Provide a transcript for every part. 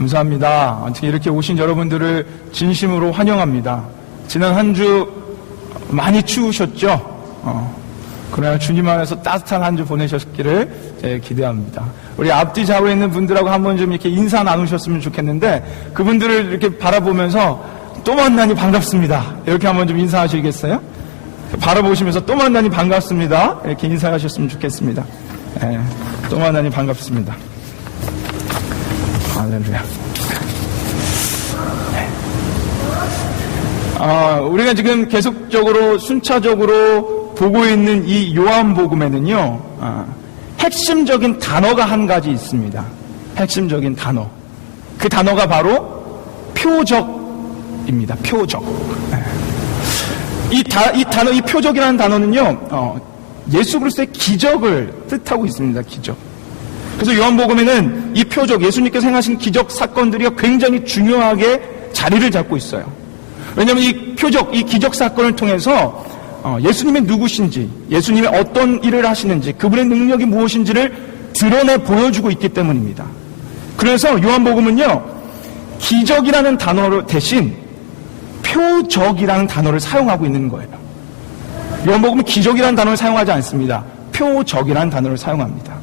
감사합니다. 어떻게 이렇게 오신 여러분들을 진심으로 환영합니다. 지난 한 주 많이 추우셨죠? 그러나 주님 안에서 따뜻한 한 주 보내셨기를 기대합니다. 우리 앞뒤 좌우에 있는 분들하고 한번 좀 이렇게 인사 나누셨으면 좋겠는데, 그분들을 이렇게 바라보면서 또 만나니 반갑습니다, 이렇게 한번 좀 인사하시겠어요? 바라보시면서 또 만나니 반갑습니다, 이렇게 인사하셨으면 좋겠습니다. 또 만나니 반갑습니다. 할렐루야. 우리가 지금 계속적으로 순차적으로 보고 있는 이 요한복음에는요, 핵심적인 단어가 한 가지 있습니다. 핵심적인 단어. 그 단어가 바로 표적입니다. 표적. 이 단어, 이 표적이라는 단어는요, 예수 그리스도의 기적을 뜻하고 있습니다. 기적. 그래서 요한복음에는 이 표적, 예수님께서 행하신 기적 사건들이 굉장히 중요하게 자리를 잡고 있어요. 왜냐하면 이 표적, 이 기적 사건을 통해서 예수님이 누구신지, 예수님이 어떤 일을 하시는지, 그분의 능력이 무엇인지를 드러내 보여주고 있기 때문입니다. 그래서 요한복음은요, 기적이라는 단어 대신 표적이라는 단어를 사용하고 있는 거예요. 요한복음은 기적이라는 단어를 사용하지 않습니다. 표적이라는 단어를 사용합니다.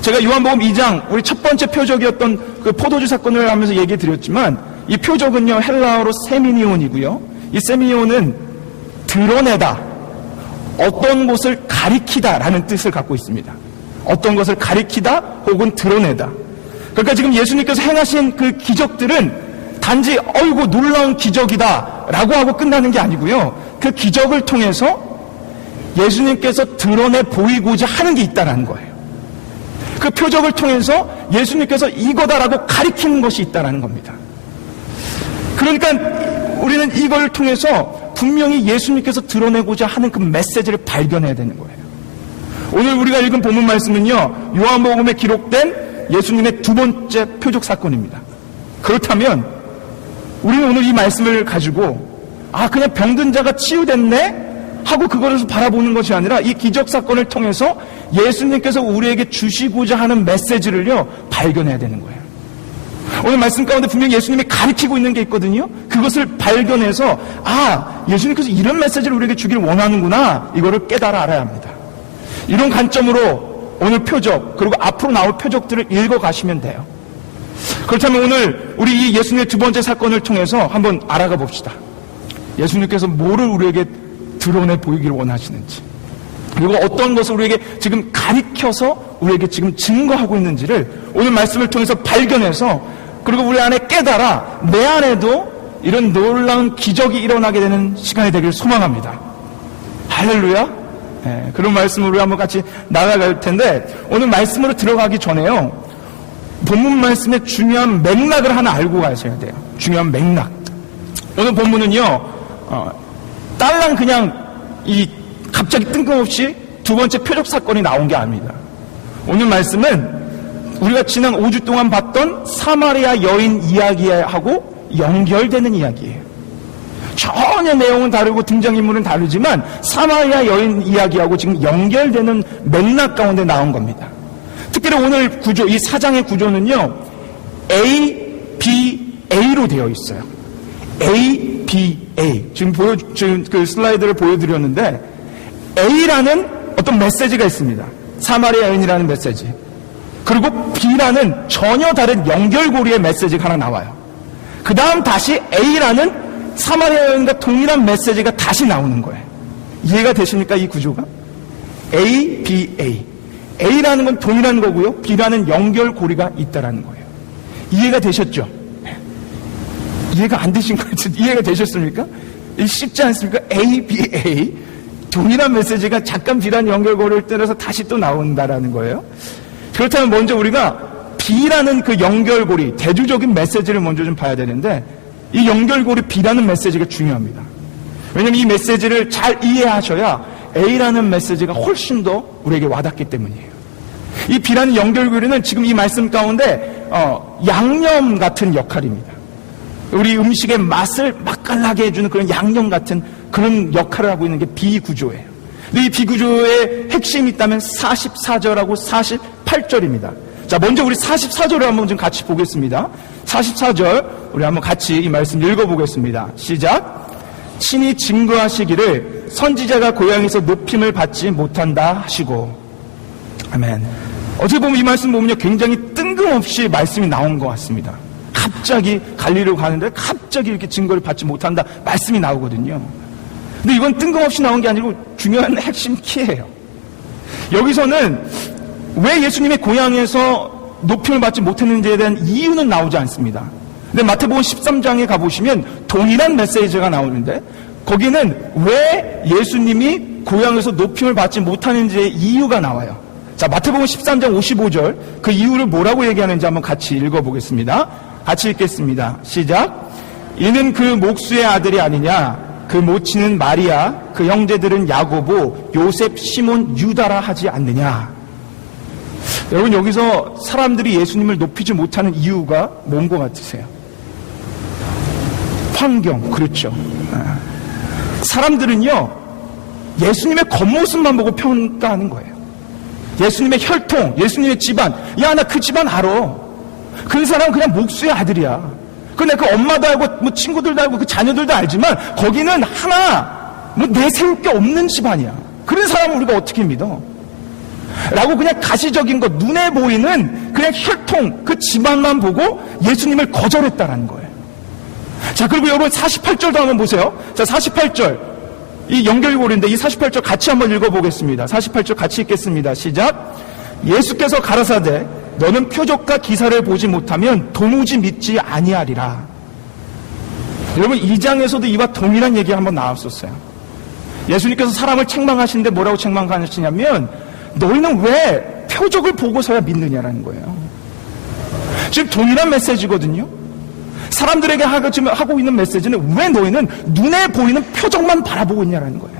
제가 요한복음 2장, 우리 첫 번째 표적이었던 그 포도주 사건을 하면서 얘기 드렸지만, 이 표적은요, 헬라어로 세미니온이고요. 이 세미니온은 드러내다, 어떤 것을 가리키다라는 뜻을 갖고 있습니다. 어떤 것을 가리키다 혹은 드러내다. 그러니까 지금 예수님께서 행하신 그 기적들은 단지 어이구 놀라운 기적이다 라고 하고 끝나는 게 아니고요, 그 기적을 통해서 예수님께서 드러내 보이고자 하는 게 있다는 거예요. 그 표적을 통해서 예수님께서 이거다라고 가리키는 것이 있다는 겁니다. 그러니까 우리는 이걸 통해서 분명히 예수님께서 드러내고자 하는 그 메시지를 발견해야 되는 거예요. 오늘 우리가 읽은 본문 말씀은요, 요한복음에 기록된 예수님의 두 번째 표적 사건입니다. 그렇다면 우리는 오늘 이 말씀을 가지고 그냥 병든 자가 치유됐네 하고 그것을 바라보는 것이 아니라, 이 기적 사건을 통해서 예수님께서 우리에게 주시고자 하는 메시지를요, 발견해야 되는 거예요. 오늘 말씀 가운데 분명히 예수님이 가르치고 있는 게 있거든요. 그것을 발견해서 예수님께서 이런 메시지를 우리에게 주기를 원하는구나, 이거를 깨달아 알아야 합니다. 이런 관점으로 오늘 표적, 그리고 앞으로 나올 표적들을 읽어가시면 돼요. 그렇다면 오늘 우리 이 예수님의 두 번째 사건을 통해서 한번 알아가 봅시다. 예수님께서 뭐를 우리에게 드러내 보이기를 원하시는지, 그리고 어떤 것을 우리에게 지금 가리켜서 우리에게 지금 증거하고 있는지를 오늘 말씀을 통해서 발견해서, 그리고 우리 안에 깨달아 내 안에도 이런 놀라운 기적이 일어나게 되는 시간이 되길 소망합니다. 할렐루야. 그런 말씀으로 우리 한번 같이 나아갈 텐데, 오늘 말씀으로 들어가기 전에요, 본문 말씀의 중요한 맥락을 하나 알고 가셔야 돼요. 중요한 맥락. 오늘 본문은요, 딸랑 그냥 갑자기 뜬금없이 두 번째 표적 사건이 나온 게 아닙니다. 오늘 말씀은 우리가 지난 5주 동안 봤던 사마리아 여인 이야기하고 연결되는 이야기예요. 전혀 내용은 다르고 등장인물은 다르지만 사마리아 여인 이야기하고 지금 연결되는 맥락 가운데 나온 겁니다. 특별히 오늘 구조, 이 4장의 구조는요, A, B, A로 되어 있어요. A, B, A. 지금 그 슬라이드를 보여드렸는데, A라는 어떤 메시지가 있습니다. 사마리아 여인이라는 메시지. 그리고 B라는 전혀 다른 연결고리의 메시지가 하나 나와요. 그 다음 다시 A라는 사마리아 여인과 동일한 메시지가 다시 나오는 거예요. 이해가 되십니까, 이 구조가? A, B, A. A라는 건 동일한 거고요, B라는 연결고리가 있다라는 거예요. 이해가 되셨죠? 이해가 안 되신 거 같은데, 이해가 되셨습니까? 쉽지 않습니까? A, B, A. 동일한 메시지가 잠깐 B라는 연결고리를 때려서 다시 또 나온다라는 거예요. 그렇다면 먼저 우리가 B라는 그 연결고리, 대주적인 메시지를 먼저 좀 봐야 되는데, 이 연결고리 B라는 메시지가 중요합니다. 왜냐하면 이 메시지를 잘 이해하셔야 A라는 메시지가 훨씬 더 우리에게 와닿기 때문이에요. 이 B라는 연결고리는 지금 이 말씀 가운데 양념 같은 역할입니다. 우리 음식의 맛을 맛깔나게 해주는 그런 양념 같은 그런 역할을 하고 있는 게 비구조예요. 근데 이 비구조의 핵심이 있다면 44절하고 48절입니다. 자, 먼저 우리 44절을 한번 좀 같이 보겠습니다. 44절 우리 한번 같이 이 말씀 읽어보겠습니다. 시작. 친히 증거하시기를 선지자가 고향에서 높임을 받지 못한다 하시고. 아멘. 어떻게 보면 이 말씀 보면요, 굉장히 뜬금없이 말씀이 나온 것 같습니다. 갑자기 갈릴리로 가는데 갑자기 이렇게 증거를 받지 못한다 말씀이 나오거든요. 근데 이건 뜬금없이 나온 게 아니고 중요한 핵심 키예요. 여기서는 왜 예수님의 고향에서 높임을 받지 못했는지에 대한 이유는 나오지 않습니다. 근데 마태복음 13장에 가보시면 동일한 메시지가 나오는데 거기는 왜 예수님이 고향에서 높임을 받지 못하는지의 이유가 나와요. 자, 마태복음 13장 55절 그 이유를 뭐라고 얘기하는지 한번 같이 읽어보겠습니다. 같이 읽겠습니다. 시작. 이는 그 목수의 아들이 아니냐, 그 모친은 마리아, 그 형제들은 야고보, 요셉, 시몬, 유다라 하지 않느냐. 여러분, 여기서 사람들이 예수님을 높이지 못하는 이유가 뭔 것 같으세요? 환경, 그렇죠. 사람들은요, 예수님의 겉모습만 보고 평가하는 거예요. 예수님의 혈통, 예수님의 집안, 야, 나 그 집안 알아. 그 사람은 그냥 목수의 아들이야. 근데 그 엄마도 알고, 뭐 친구들도 알고, 그 자녀들도 알지만, 거기는 하나, 뭐 내세울 게 없는 집안이야. 그런 사람을 우리가 어떻게 믿어? 라고 그냥 가시적인 것, 눈에 보이는 그냥 혈통, 그 집안만 보고 예수님을 거절했다라는 거예요. 자, 그리고 여러분 48절도 한번 보세요. 자, 48절. 이 연결고리인데 이 48절 같이 한번 읽어보겠습니다. 48절 같이 읽겠습니다. 시작. 예수께서 가라사대 너는 표적과 기사를 보지 못하면 도무지 믿지 아니하리라. 여러분, 이 장에서도 이와 동일한 얘기가 한번 나왔었어요. 예수님께서 사람을 책망하시는데 뭐라고 책망하시냐면 너희는 왜 표적을 보고서야 믿느냐라는 거예요. 지금 동일한 메시지거든요. 사람들에게 하고 있는 메시지는 왜 너희는 눈에 보이는 표적만 바라보고 있냐라는 거예요.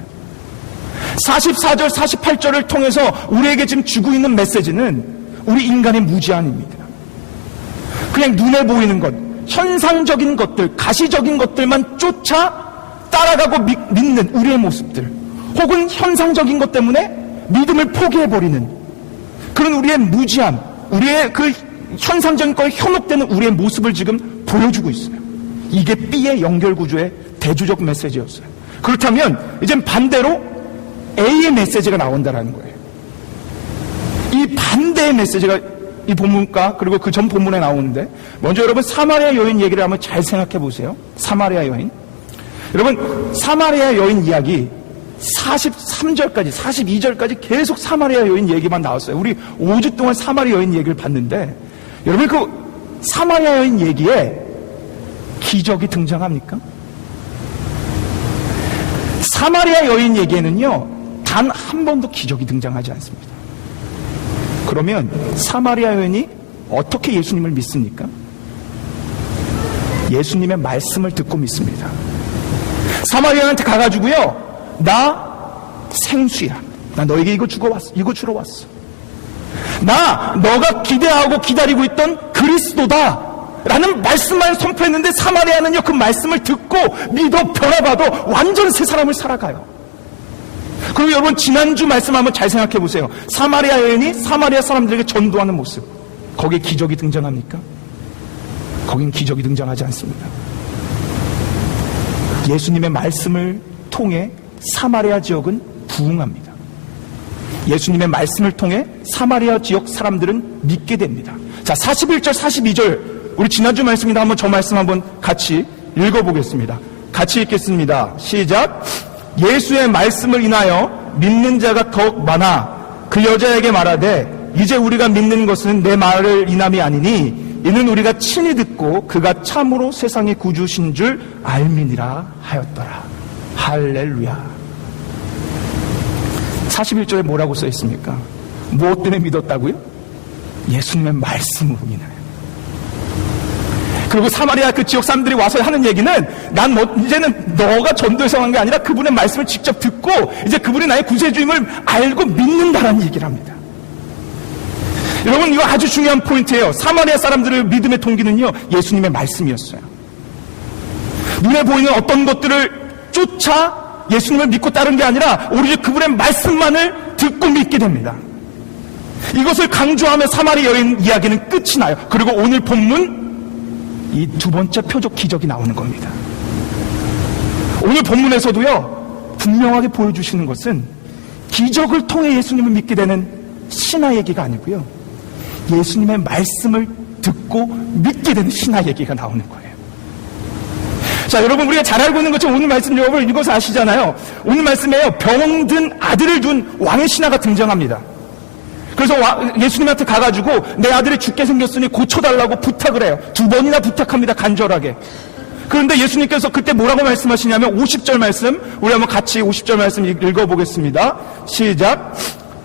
44절, 48절을 통해서 우리에게 지금 주고 있는 메시지는 우리 인간의 무지함입니다. 그냥 눈에 보이는 것, 현상적인 것들, 가시적인 것들만 쫓아 따라가고 믿는 우리의 모습들, 혹은 현상적인 것 때문에 믿음을 포기해버리는 그런 우리의 무지함, 우리의 그 현상적인 거에 현혹되는 우리의 모습을 지금 보여주고 있어요. 이게 B의 연결구조의 대조적 메시지였어요. 그렇다면 이젠 반대로 A의 메시지가 나온다는 거예요. 이 반대의 메시지가 이 본문과 그리고 그 전 본문에 나오는데, 먼저 여러분 사마리아 여인 얘기를 한번 잘 생각해 보세요. 사마리아 여인. 여러분, 사마리아 여인 이야기 43절까지 42절까지 계속 사마리아 여인 얘기만 나왔어요. 우리 5주 동안 사마리아 여인 얘기를 봤는데, 여러분 그 사마리아 여인 얘기에 기적이 등장합니까? 사마리아 여인 얘기에는요, 단 한 번도 기적이 등장하지 않습니다. 그러면 사마리아 여인이 어떻게 예수님을 믿습니까? 예수님의 말씀을 듣고 믿습니다. 사마리아 여인한테 가가지고요, 나 생수야. 나 너에게 이거 주러 왔어. 나 너가 기대하고 기다리고 있던 그리스도다 라는 말씀만 선포했는데, 사마리아는요 그 말씀을 듣고 믿어 변화받아 완전 새 사람을 살아가요. 그리고 여러분, 지난주 말씀 한번 잘 생각해 보세요. 사마리아 여인이 사마리아 사람들에게 전도하는 모습, 거기에 기적이 등장합니까? 거긴 기적이 등장하지 않습니다. 예수님의 말씀을 통해 사마리아 지역은 부흥합니다. 예수님의 말씀을 통해 사마리아 지역 사람들은 믿게 됩니다. 자, 41절, 42절 우리 지난주 말씀이다. 한번 저 말씀 한번 같이 읽어보겠습니다. 같이 읽겠습니다. 시작. 예수의 말씀을 인하여 믿는 자가 더욱 많아 그 여자에게 말하되 이제 우리가 믿는 것은 내 말을 인함이 아니니 이는 우리가 친히 듣고 그가 참으로 세상의 구주신 줄 알미니라 하였더라. 할렐루야. 41절에 뭐라고 써 있습니까? 무엇 때문에 믿었다고요? 예수님의 말씀으로 인하여. 그리고 사마리아 그 지역 사람들이 와서 하는 얘기는, 난 이제는 너가 전도해서 한 게 아니라 그분의 말씀을 직접 듣고 이제 그분이 나의 구세주임을 알고 믿는다라는 얘기를 합니다. 여러분, 이거 아주 중요한 포인트예요. 사마리아 사람들의 믿음의 동기는요, 예수님의 말씀이었어요. 눈에 보이는 어떤 것들을 쫓아 예수님을 믿고 따른 게 아니라 오히려 그분의 말씀만을 듣고 믿게 됩니다. 이것을 강조하며 사마리 여인 이야기는 끝이 나요. 그리고 오늘 본문 이 두 번째 표적 기적이 나오는 겁니다. 오늘 본문에서도요, 분명하게 보여주시는 것은 기적을 통해 예수님을 믿게 되는 신화 얘기가 아니고요, 예수님의 말씀을 듣고 믿게 되는 신화 얘기가 나오는 거예요. 자, 여러분, 우리가 잘 알고 있는 것처럼 오늘 말씀 여러분 읽어서 아시잖아요. 오늘 말씀에요, 병든 아들을 둔 왕의 신하가 등장합니다. 그래서 예수님한테 가가지고 내 아들이 죽게 생겼으니 고쳐달라고 부탁을 해요. 2번이나 부탁합니다, 간절하게. 그런데 예수님께서 그때 뭐라고 말씀하시냐면 50절 말씀, 우리 한번 같이 50절 말씀 읽어보겠습니다. 시작.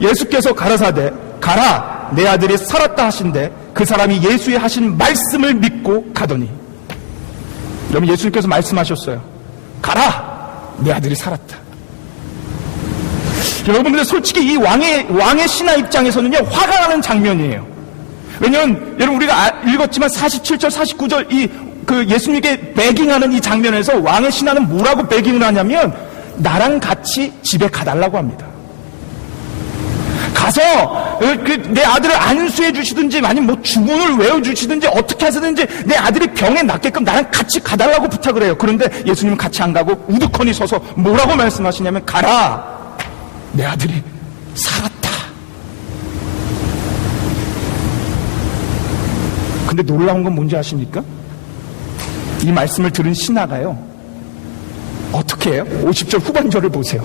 예수께서 가라사대 가라 내 아들이 살았다 하신대 그 사람이 예수의 하신 말씀을 믿고 가더니. 여러분, 예수님께서 말씀하셨어요. 가라 내 아들이 살았다. 여러분, 근데 솔직히 이 왕의 신하 입장에서는요, 화가 나는 장면이에요. 왜냐면 여러분, 우리가 읽었지만 47절 49절 그 예수님께 베깅하는 이 장면에서 왕의 신하는 뭐라고 베깅을 하냐면 나랑 같이 집에 가달라고 합니다. 가서 내 아들을 안수해 주시든지 아니면 뭐 주문을 외워 주시든지 어떻게 하시든지 내 아들이 병에 낫게끔 나랑 같이 가달라고 부탁을 해요. 그런데 예수님은 같이 안 가고 우두커니 서서 뭐라고 말씀하시냐면 가라 내 아들이 살았다. 근데 놀라운 건 뭔지 아십니까? 이 말씀을 들은 신하가요, 어떻게 해요? 50절 후반절을 보세요.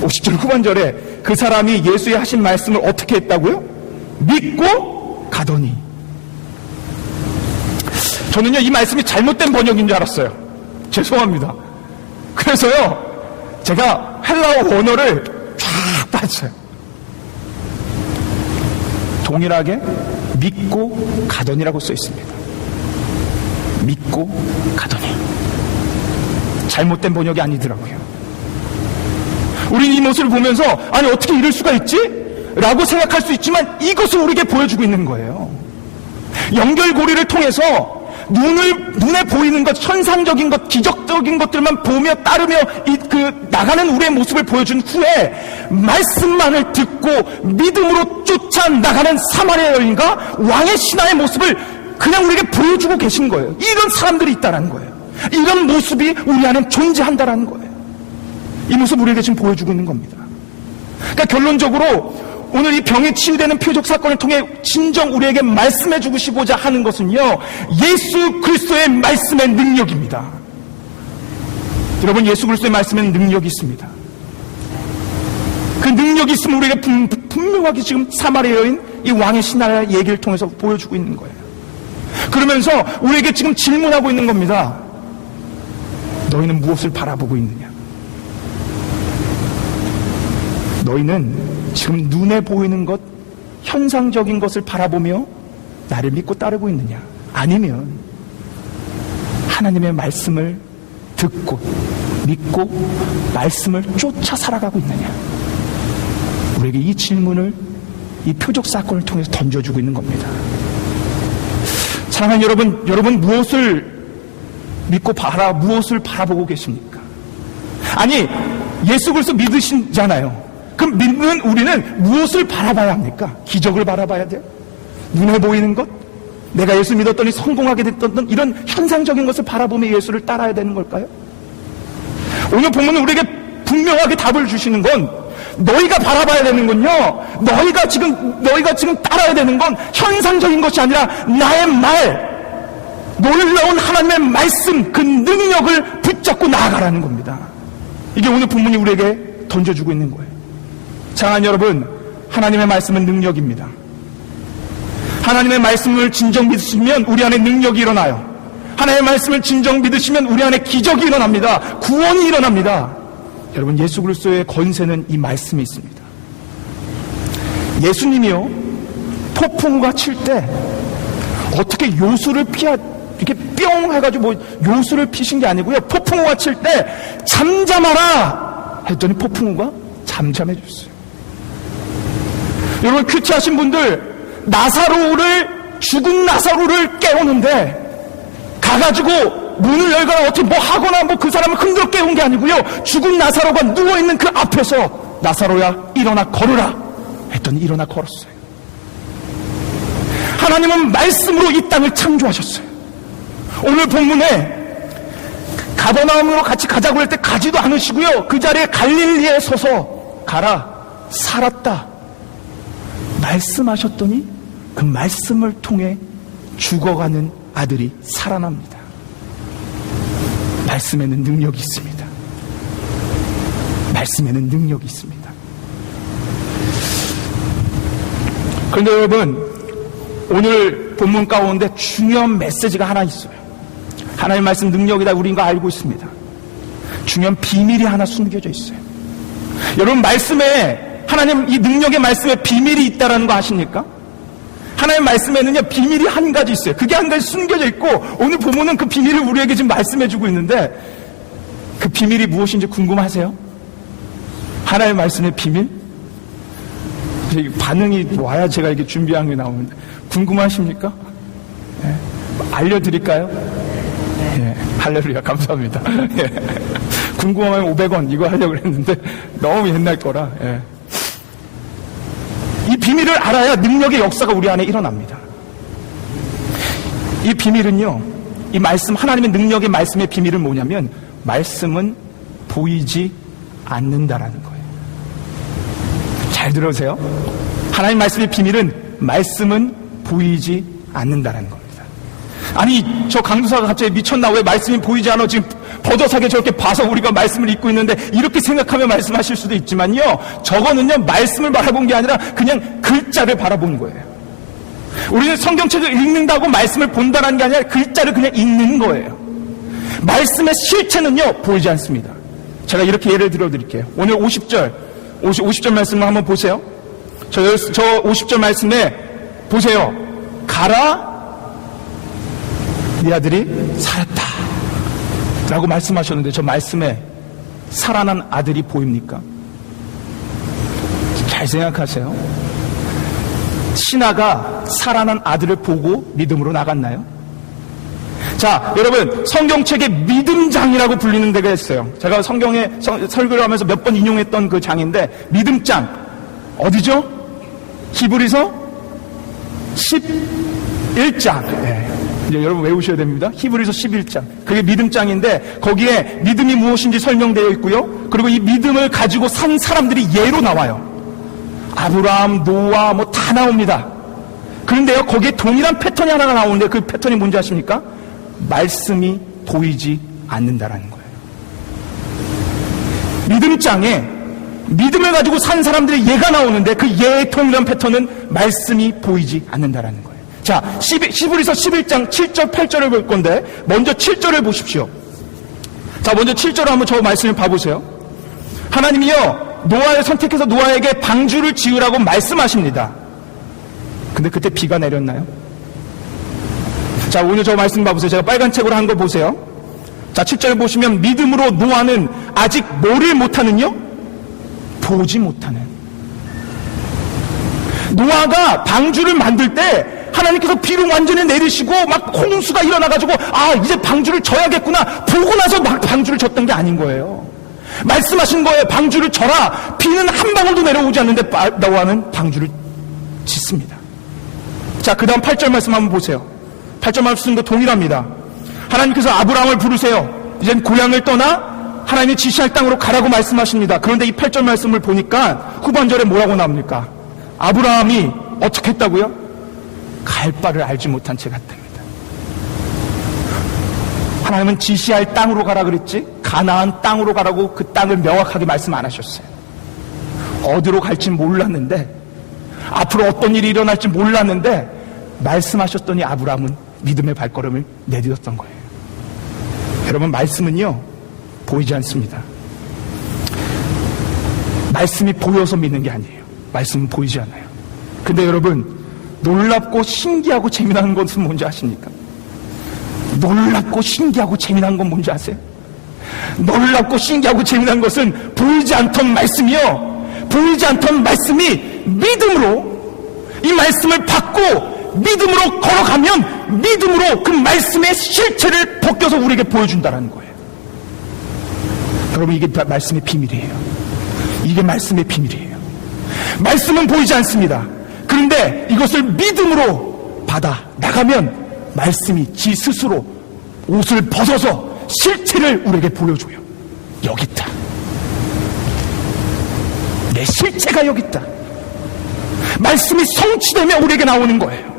50절 후반절에 그 사람이 예수의 하신 말씀을 어떻게 했다고요? 믿고 가더니. 저는요, 이 말씀이 잘못된 번역인 줄 알았어요. 죄송합니다. 그래서요, 제가 헬라어 원어를 쫙 봤어요. 동일하게 믿고 가더니라고 써 있습니다. 믿고 가더니. 잘못된 번역이 아니더라고요. 우리는 이 모습을 보면서 아니 어떻게 이럴 수가 있지? 라고 생각할 수 있지만 이것을 우리에게 보여주고 있는 거예요. 연결고리를 통해서 눈에 보이는 것, 현상적인 것, 기적적인 것들만 보며 따르며 나가는 우리의 모습을 보여준 후에 말씀만을 듣고 믿음으로 쫓아 나가는 사마리아 여인과 왕의 신하의 모습을 그냥 우리에게 보여주고 계신 거예요. 이런 사람들이 있다는 거예요. 이런 모습이 우리 안에 존재한다는 거예요. 이 모습 우리에게 지금 보여주고 있는 겁니다. 그러니까 결론적으로 오늘 이 병이 치유되는 표적 사건을 통해 진정 우리에게 말씀해 주시고자 하는 것은요, 예수 그리스도의 말씀의 능력입니다. 여러분, 예수 그리스도의 말씀에는 능력이 있습니다. 그 능력이 있으면 우리에게 분명하게 지금 사마리아 여인 이 왕의 신하의 얘기를 통해서 보여주고 있는 거예요. 그러면서 우리에게 지금 질문하고 있는 겁니다. 너희는 무엇을 바라보고 있느냐? 너희는 지금 눈에 보이는 것, 현상적인 것을 바라보며 나를 믿고 따르고 있느냐? 아니면 하나님의 말씀을 듣고 믿고 말씀을 쫓아 살아가고 있느냐? 우리에게 이 질문을 이 표적 사건을 통해서 던져주고 있는 겁니다. 사랑하는 여러분 무엇을 믿고 무엇을 바라보고 계십니까? 아니, 예수 그리스도 믿으시잖아요. 그럼 믿는 우리는 무엇을 바라봐야 합니까? 기적을 바라봐야 돼요? 눈에 보이는 것? 내가 예수 믿었더니 성공하게 됐던 이런 현상적인 것을 바라보며 예수를 따라야 되는 걸까요? 오늘 본문은 우리에게 분명하게 답을 주시는 건 너희가 바라봐야 되는 건요, 너희가 지금 따라야 되는 건 현상적인 것이 아니라 나의 말, 놀라운 하나님의 말씀, 그 능력을 붙잡고 나아가라는 겁니다. 이게 오늘 본문이 우리에게 던져주고 있는 거예요. 사랑하는 여러분, 하나님의 말씀은 능력입니다. 하나님의 말씀을 진정 믿으시면 우리 안에 능력이 일어나요. 하나님의 말씀을 진정 믿으시면 우리 안에 기적이 일어납니다. 구원이 일어납니다. 여러분, 예수 그리스도의 권세는 이 말씀에 있습니다. 예수님이요, 폭풍우가 칠 때 어떻게 요술을 이렇게 뿅 해가지고 요술을 피신 게 아니고요, 폭풍우가 칠 때 잠잠하라 했더니 폭풍우가 잠잠해 줬어요. 여러분, 큐티하신 분들, 죽은 나사로를 깨우는데 가가지고 문을 열거나 어떻게 뭐 하거나 그 사람을 흔들어 깨운 게 아니고요, 죽은 나사로가 누워있는 그 앞에서 나사로야 일어나 걸으라 했더니 일어나 걸었어요. 하나님은 말씀으로 이 땅을 창조하셨어요. 오늘 본문에 가버나움으로 같이 가자고 할 때 가지도 않으시고요. 그 자리에 갈릴리에 서서 가라, 살았다 말씀하셨더니 그 말씀을 통해 죽어가는 아들이 살아납니다. 말씀에는 능력이 있습니다. 말씀에는 능력이 있습니다. 그런데 여러분, 오늘 본문 가운데 중요한 메시지가 하나 있어요. 하나님의 말씀 능력이다 우리 이거 알고 있습니다. 중요한 비밀이 하나 숨겨져 있어요. 여러분, 말씀에, 하나님 이 능력의 말씀에 비밀이 있다는 거 아십니까? 하나님의 말씀에는요 비밀이 한 가지 있어요. 그게 한 가지 숨겨져 있고, 오늘 본문은 그 비밀을 우리에게 지금 말씀해 주고 있는데, 그 비밀이 무엇인지 궁금하세요? 하나님의 말씀의 비밀? 반응이 와야 제가 이렇게 준비한 게 나오는데, 궁금하십니까? 예. 알려드릴까요? 예. 할렐루야, 감사합니다. 예. 궁금하면 500원 이거 하려고 했는데 너무 옛날 거라. 예. 이 비밀을 알아야 능력의 역사가 우리 안에 일어납니다. 이 비밀은요, 이 말씀, 하나님의 능력의 말씀의 비밀은 뭐냐면, 말씀은 보이지 않는다라는 거예요. 잘 들으세요. 하나님 말씀의 비밀은 말씀은 보이지 않는다라는 겁니다. 아니, 저 강도사가 갑자기 미쳤나? 왜 말씀이 보이지 않아? 지금 버젓하게 저렇게 봐서 우리가 말씀을 읽고 있는데, 이렇게 생각하며 말씀하실 수도 있지만요, 저거는요 말씀을 바라본 게 아니라 그냥 글자를 바라본 거예요. 우리는 성경책을 읽는다고 말씀을 본다는 게 아니라 글자를 그냥 읽는 거예요. 말씀의 실체는요 보이지 않습니다. 제가 이렇게 예를 들어 드릴게요. 오늘 50절 말씀을 한번 보세요. 저 50절 말씀에 보세요. 가라, 네 아들이 살았다 라고 말씀하셨는데, 저 말씀에 살아난 아들이 보입니까? 잘 생각하세요. 신하가 살아난 아들을 보고 믿음으로 나갔나요? 자, 여러분, 성경책에 믿음장이라고 불리는 데가 있어요. 제가 성경에 설교를 하면서 몇 번 인용했던 그 장인데, 믿음장 어디죠? 히브리서 11장. 네. 이제 여러분 외우셔야 됩니다. 히브리서 11장. 그게 믿음장인데, 거기에 믿음이 무엇인지 설명되어 있고요. 그리고 이 믿음을 가지고 산 사람들이 예로 나와요. 아브라함, 노아 뭐 다 나옵니다. 그런데요, 거기에 동일한 패턴이 하나가 나오는데, 그 패턴이 뭔지 아십니까? 말씀이 보이지 않는다라는 거예요. 믿음장에 믿음을 가지고 산 사람들의 예가 나오는데, 그 예의 동일한 패턴은 말씀이 보이지 않는다라는 거예요. 자, 히브리서 11장 7절 8절을 볼 건데, 먼저 7절을 보십시오. 자, 먼저 7절을 한번 저 말씀을 봐보세요. 하나님이요 노아를 선택해서 노아에게 방주를 지으라고 말씀하십니다. 근데 그때 비가 내렸나요? 자, 오늘 저 말씀 봐보세요. 제가 빨간 책으로 한 거 보세요. 자, 7절 보시면, 믿음으로 노아는 아직 뭐를 못하는요? 보지 못하는. 노아가 방주를 만들 때 하나님께서 비를 완전히 내리시고 막 홍수가 일어나가지고, 아, 이제 방주를 져야겠구나, 보고 나서 막 방주를 졌던 게 아닌 거예요. 말씀하신 거예요. 방주를 져라. 비는 한 방울도 내려오지 않는데 노아는 방주를 짓습니다. 자, 그 다음 8절 말씀 한번 보세요. 8절 말씀도 동일합니다. 하나님께서 아브라함을 부르세요. 이젠 고향을 떠나 하나님이 지시할 땅으로 가라고 말씀하십니다. 그런데 이 8절 말씀을 보니까 후반절에 뭐라고 나옵니까? 아브라함이 어떻게 했다고요? 갈 바를 알지 못한 채 갔답니다. 하나님은 지시할 땅으로 가라 그랬지, 가나안 땅으로 가라고 그 땅을 명확하게 말씀 안 하셨어요. 어디로 갈지 몰랐는데, 앞으로 어떤 일이 일어날지 몰랐는데 말씀하셨더니 아브라함은 믿음의 발걸음을 내딛었던 거예요. 여러분, 말씀은요 보이지 않습니다. 말씀이 보여서 믿는 게 아니에요. 말씀은 보이지 않아요. 근데 여러분, 놀랍고 신기하고 재미난 것은 뭔지 아십니까? 놀랍고 신기하고 재미난 건 뭔지 아세요? 놀랍고 신기하고 재미난 것은 보이지 않던 말씀이요, 보이지 않던 말씀이 믿음으로, 이 말씀을 받고 믿음으로 걸어가면 믿음으로 그 말씀의 실체를 벗겨서 우리에게 보여준다는 거예요. 여러분, 이게 말씀의 비밀이에요. 이게 말씀의 비밀이에요. 말씀은 보이지 않습니다. 그런데 이것을 믿음으로 받아 나가면 말씀이 지 스스로 옷을 벗어서 실체를 우리에게 보여줘요. 여기 있다. 내 실체가 여기 있다. 말씀이 성취되면 우리에게 나오는 거예요.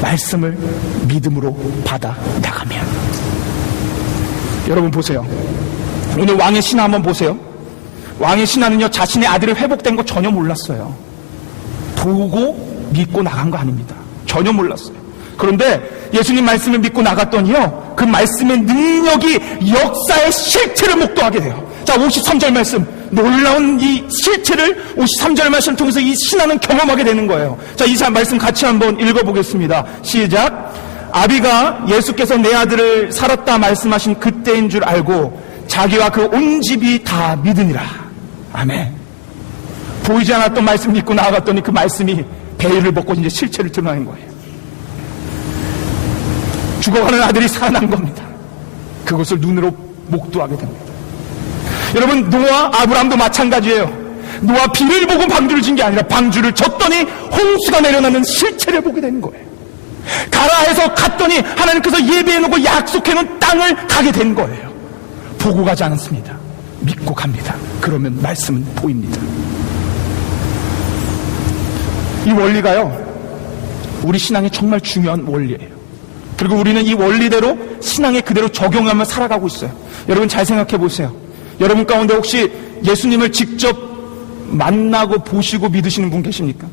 말씀을 믿음으로 받아 나가면. 여러분 보세요. 오늘 왕의 신하 한번 보세요. 왕의 신하는요, 자신의 아들이 회복된 거 전혀 몰랐어요. 보고 믿고 나간 거 아닙니다. 전혀 몰랐어요. 그런데 예수님 말씀을 믿고 나갔더니요, 그 말씀의 능력이 역사의 실체를 목도하게 돼요. 자, 53절 말씀. 놀라운 이 실체를 53절 말씀을 통해서 이 신하는 경험하게 되는 거예요. 자, 이 말씀 같이 한번 읽어보겠습니다. 시작. 아비가 예수께서 내 아들을 살았다 말씀하신 그때인 줄 알고 자기와 그 온 집이 다 믿으니라. 아멘. 보이지 않았던 말씀 믿고 나아갔더니 그 말씀이 베일을 벗고 이제 실체를 드러나는 거예요. 죽어가는 아들이 살아난 겁니다. 그것을 눈으로 목도하게 됩니다. 여러분, 노아, 아브라함도 마찬가지예요. 노아 비를 보고 방주를 진 게 아니라 방주를 졌더니 홍수가 내려나는 실체를 보게 되는 거예요. 가라 해서 갔더니 하나님께서 예배해놓고 약속해놓은 땅을 가게 된 거예요. 보고 가지 않습니다. 믿고 갑니다. 그러면 말씀은 보입니다. 이 원리가요, 우리 신앙에 정말 중요한 원리예요. 그리고 우리는 이 원리대로 신앙에 그대로 적용하며 살아가고 있어요. 여러분 잘 생각해 보세요. 여러분 가운데 혹시 예수님을 직접 만나고 보시고 믿으시는 분 계십니까?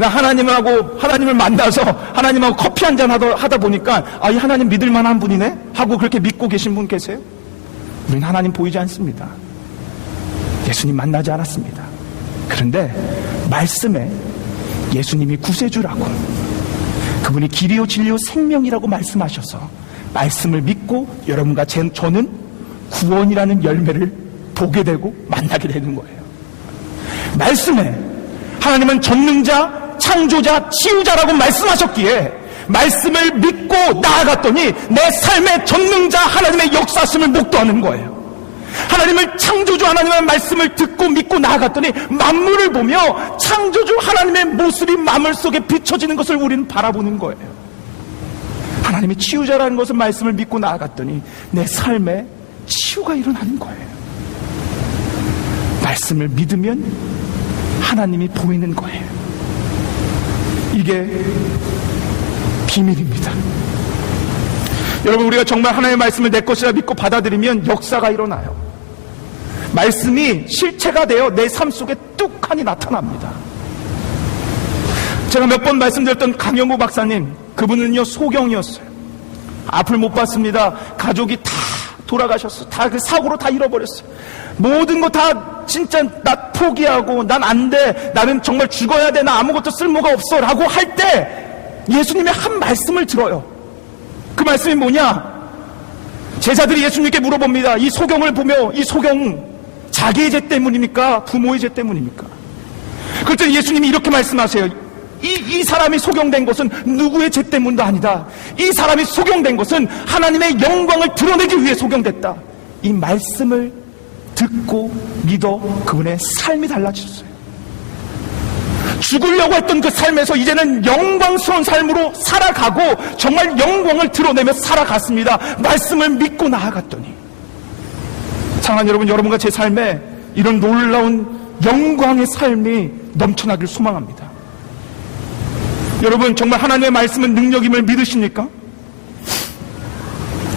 나 하나님을 만나서 하나님하고 커피 한잔 하다 보니까 이 하나님 믿을 만한 분이네? 하고 그렇게 믿고 계신 분 계세요? 우리는 하나님 보이지 않습니다. 예수님 만나지 않았습니다. 그런데 말씀에 예수님이 구세주라고, 그분이 길이요 진리요 생명이라고 말씀하셔서 말씀을 믿고 여러분과 저는 구원이라는 열매를 보게 되고 만나게 되는 거예요. 말씀에 하나님은 전능자, 창조자, 치유자라고 말씀하셨기에 말씀을 믿고 나아갔더니 내 삶의 전능자 하나님의 역사심을 목도하는 거예요. 하나님을 창조주 하나님의 말씀을 듣고 믿고 나아갔더니 만물을 보며 창조주 하나님의 모습이 만물 속에 비춰지는 것을 우리는 바라보는 거예요. 하나님이 치유자라는 것을 말씀을 믿고 나아갔더니 내 삶에 치유가 일어나는 거예요. 말씀을 믿으면 하나님이 보이는 거예요. 이게 비밀입니다. 여러분, 우리가 정말 하나님의 말씀을 내 것이라 믿고 받아들이면 역사가 일어나요. 말씀이 실체가 되어 내 삶 속에 뚝하니 나타납니다. 제가 몇 번 말씀드렸던 강영구 박사님, 그분은요 소경이었어요. 앞을 못 봤습니다. 가족이 다 돌아가셨어요. 다 그 사고로 다 잃어버렸어요. 모든 거 다 진짜 나 포기하고 난 안 돼, 나는 정말 죽어야 돼, 나 아무것도 쓸모가 없어 라고 할 때 예수님의 한 말씀을 들어요. 그 말씀이 뭐냐? 제자들이 예수님께 물어봅니다. 이 소경을 보며, 이 소경 자기의 죄 때문입니까? 부모의 죄 때문입니까? 그랬더니 예수님이 이렇게 말씀하세요. 이 사람이 소경된 것은 누구의 죄 때문도 아니다. 이 사람이 소경된 것은 하나님의 영광을 드러내기 위해 소경됐다. 이 말씀을 듣고 믿어 그분의 삶이 달라졌어요. 죽으려고 했던 그 삶에서 이제는 영광스러운 삶으로 살아가고 정말 영광을 드러내며 살아갔습니다. 말씀을 믿고 나아갔더니. 사랑하는 여러분, 여러분과 제 삶에 이런 놀라운 영광의 삶이 넘쳐나길 소망합니다. 여러분, 정말 하나님의 말씀은 능력임을 믿으십니까?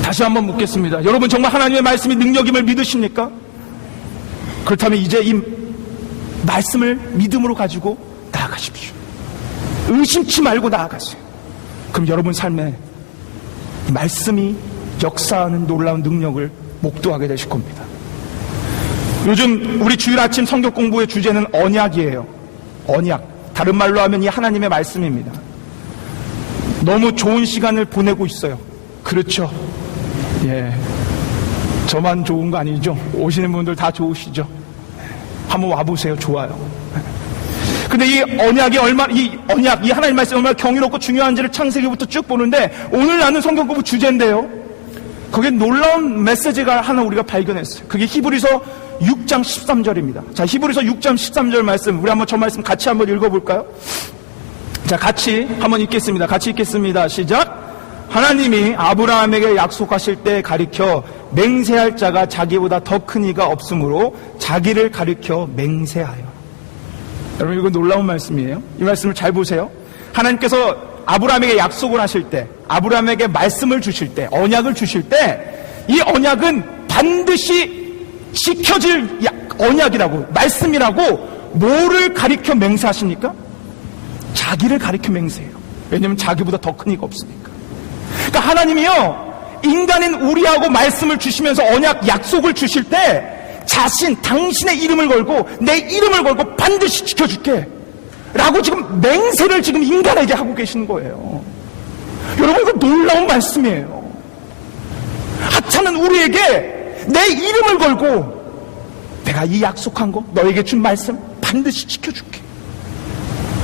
다시 한번 묻겠습니다. 여러분, 정말 하나님의 말씀이 능력임을 믿으십니까? 그렇다면 이제 이 말씀을 믿음으로 가지고 나아가십시오. 의심치 말고 나아가세요. 그럼 여러분 삶에 말씀이 역사하는 놀라운 능력을 목도하게 되실 겁니다. 요즘 우리 주일 아침 성경 공부의 주제는 언약이에요. 언약. 다른 말로 하면 이 하나님의 말씀입니다. 너무 좋은 시간을 보내고 있어요. 그렇죠? 예. 저만 좋은 거 아니죠? 오시는 분들 다 좋으시죠? 한번 와보세요. 좋아요. 근데 이 언약이 이 하나님 말씀이 얼마나 경이롭고 중요한지를 창세기부터 쭉 보는데, 오늘 나눈 성경 공부 주제인데요. 거기에 놀라운 메시지가 하나 우리가 발견했어요. 그게 히브리서 6장 13절입니다. 자, 히브리서 6장 13절 말씀, 우리 한번 저 말씀 같이 한번 읽어볼까요? 자, 같이 한번 읽겠습니다. 같이 읽겠습니다. 시작. 하나님이 아브라함에게 약속하실 때 가리켜 맹세할 자가 자기보다 더 큰 이가 없으므로 자기를 가리켜 맹세하여. 여러분, 이거 놀라운 말씀이에요. 이 말씀을 잘 보세요. 하나님께서 아브라함에게 약속을 하실 때, 아브라함에게 말씀을 주실 때, 언약을 주실 때, 이 언약은 반드시 지켜질 언약이라고, 말씀이라고 뭐를 가리켜 맹세하십니까? 자기를 가리켜 맹세해요. 왜냐하면 자기보다 더 큰 이가 없으니까. 그러니까 하나님이요, 인간인 우리하고 말씀을 주시면서 언약, 약속을 주실 때 당신의 이름을 걸고 내 이름을 걸고 반드시 지켜줄게 라고 지금 맹세를 지금 인간에게 하고 계시는 거예요. 여러분, 이거 놀라운 말씀이에요. 하찮은 우리에게 내 이름을 걸고 내가 이 약속한 거, 너에게 준 말씀 반드시 지켜줄게.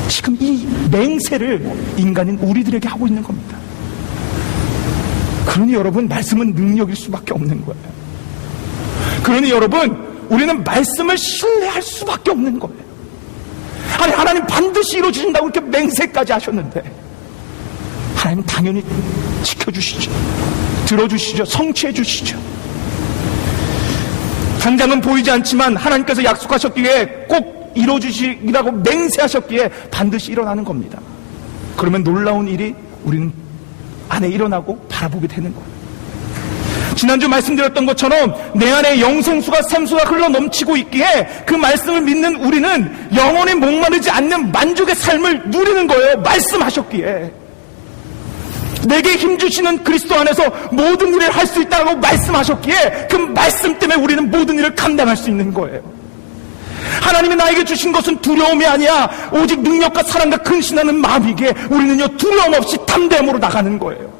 지금 이 맹세를 인간인 우리들에게 하고 있는 겁니다. 그러니 여러분, 말씀은 능력일 수밖에 없는 거예요. 그러니 여러분, 우리는 말씀을 신뢰할 수밖에 없는 거예요. 아니, 하나님 반드시 이루어주신다고 이렇게 맹세까지 하셨는데 하나님 당연히 지켜주시죠. 들어주시죠. 성취해 주시죠. 당장은 보이지 않지만 하나님께서 약속하셨기에 꼭 이루어주시라고 맹세하셨기에 반드시 일어나는 겁니다. 그러면 놀라운 일이 우리는 안에 일어나고 바라보게 되는 거예요. 지난주 말씀드렸던 것처럼 내 안에 영생수가 샘수가 흘러 넘치고 있기에 그 말씀을 믿는 우리는 영원히 목마르지 않는 만족의 삶을 누리는 거예요. 말씀하셨기에. 내게 힘주시는 그리스도 안에서 모든 일을 할 수 있다고 말씀하셨기에 그 말씀 때문에 우리는 모든 일을 감당할 수 있는 거예요. 하나님이 나에게 주신 것은 두려움이 아니야, 오직 능력과 사랑과 근신하는 마음이기에 우리는요, 두려움 없이 담대함으로 나가는 거예요.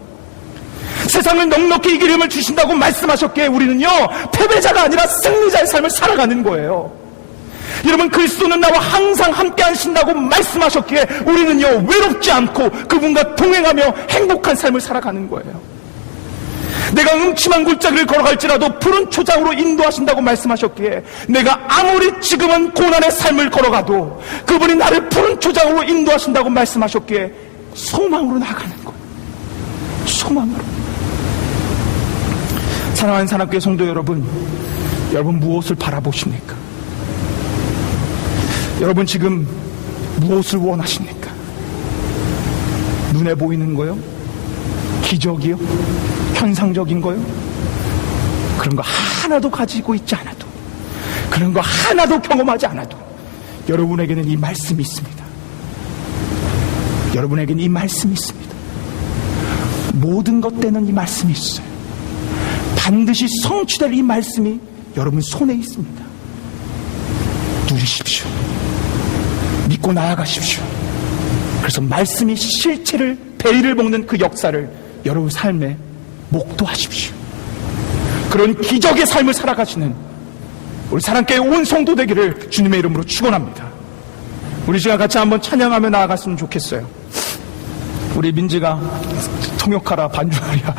세상을 넉넉히 이길 힘을 주신다고 말씀하셨기에 우리는요, 패배자가 아니라 승리자의 삶을 살아가는 거예요. 여러분, 그리스도는 나와 항상 함께 하신다고 말씀하셨기에 우리는요, 외롭지 않고 그분과 동행하며 행복한 삶을 살아가는 거예요. 내가 음침한 골짜기를 걸어갈지라도 푸른 초장으로 인도하신다고 말씀하셨기에 내가 아무리 지금은 고난의 삶을 걸어가도 그분이 나를 푸른 초장으로 인도하신다고 말씀하셨기에 소망으로 나가는 거예요. 소망으로. 사랑하는 사랑교회 성도 여러분, 여러분 무엇을 바라보십니까? 여러분 지금 무엇을 원하십니까? 눈에 보이는 거요? 기적이요? 현상적인 거요? 그런 거 하나도 가지고 있지 않아도, 그런 거 하나도 경험하지 않아도 여러분에게는 이 말씀이 있습니다. 여러분에게는 이 말씀이 있습니다. 모든 것 때는 이 말씀이 있어요. 반드시 성취될 이 말씀이 여러분 손에 있습니다. 누리십시오. 믿고 나아가십시오. 그래서 말씀이 실체를, 베일을 먹는 그 역사를 여러분 삶에 목도하십시오. 그런 기적의 삶을 살아가시는 우리 사랑교회 온 성도 되기를 주님의 이름으로 축원합니다. 우리 시간 같이 한번 찬양하며 나아갔으면 좋겠어요. 우리 민지가 통역하라 반주하랴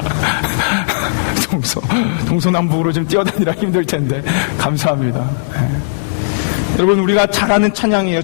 동서남북으로 좀 뛰어다니라 힘들 텐데 감사합니다. 네. 여러분, 우리가 잘하는 찬양이에요.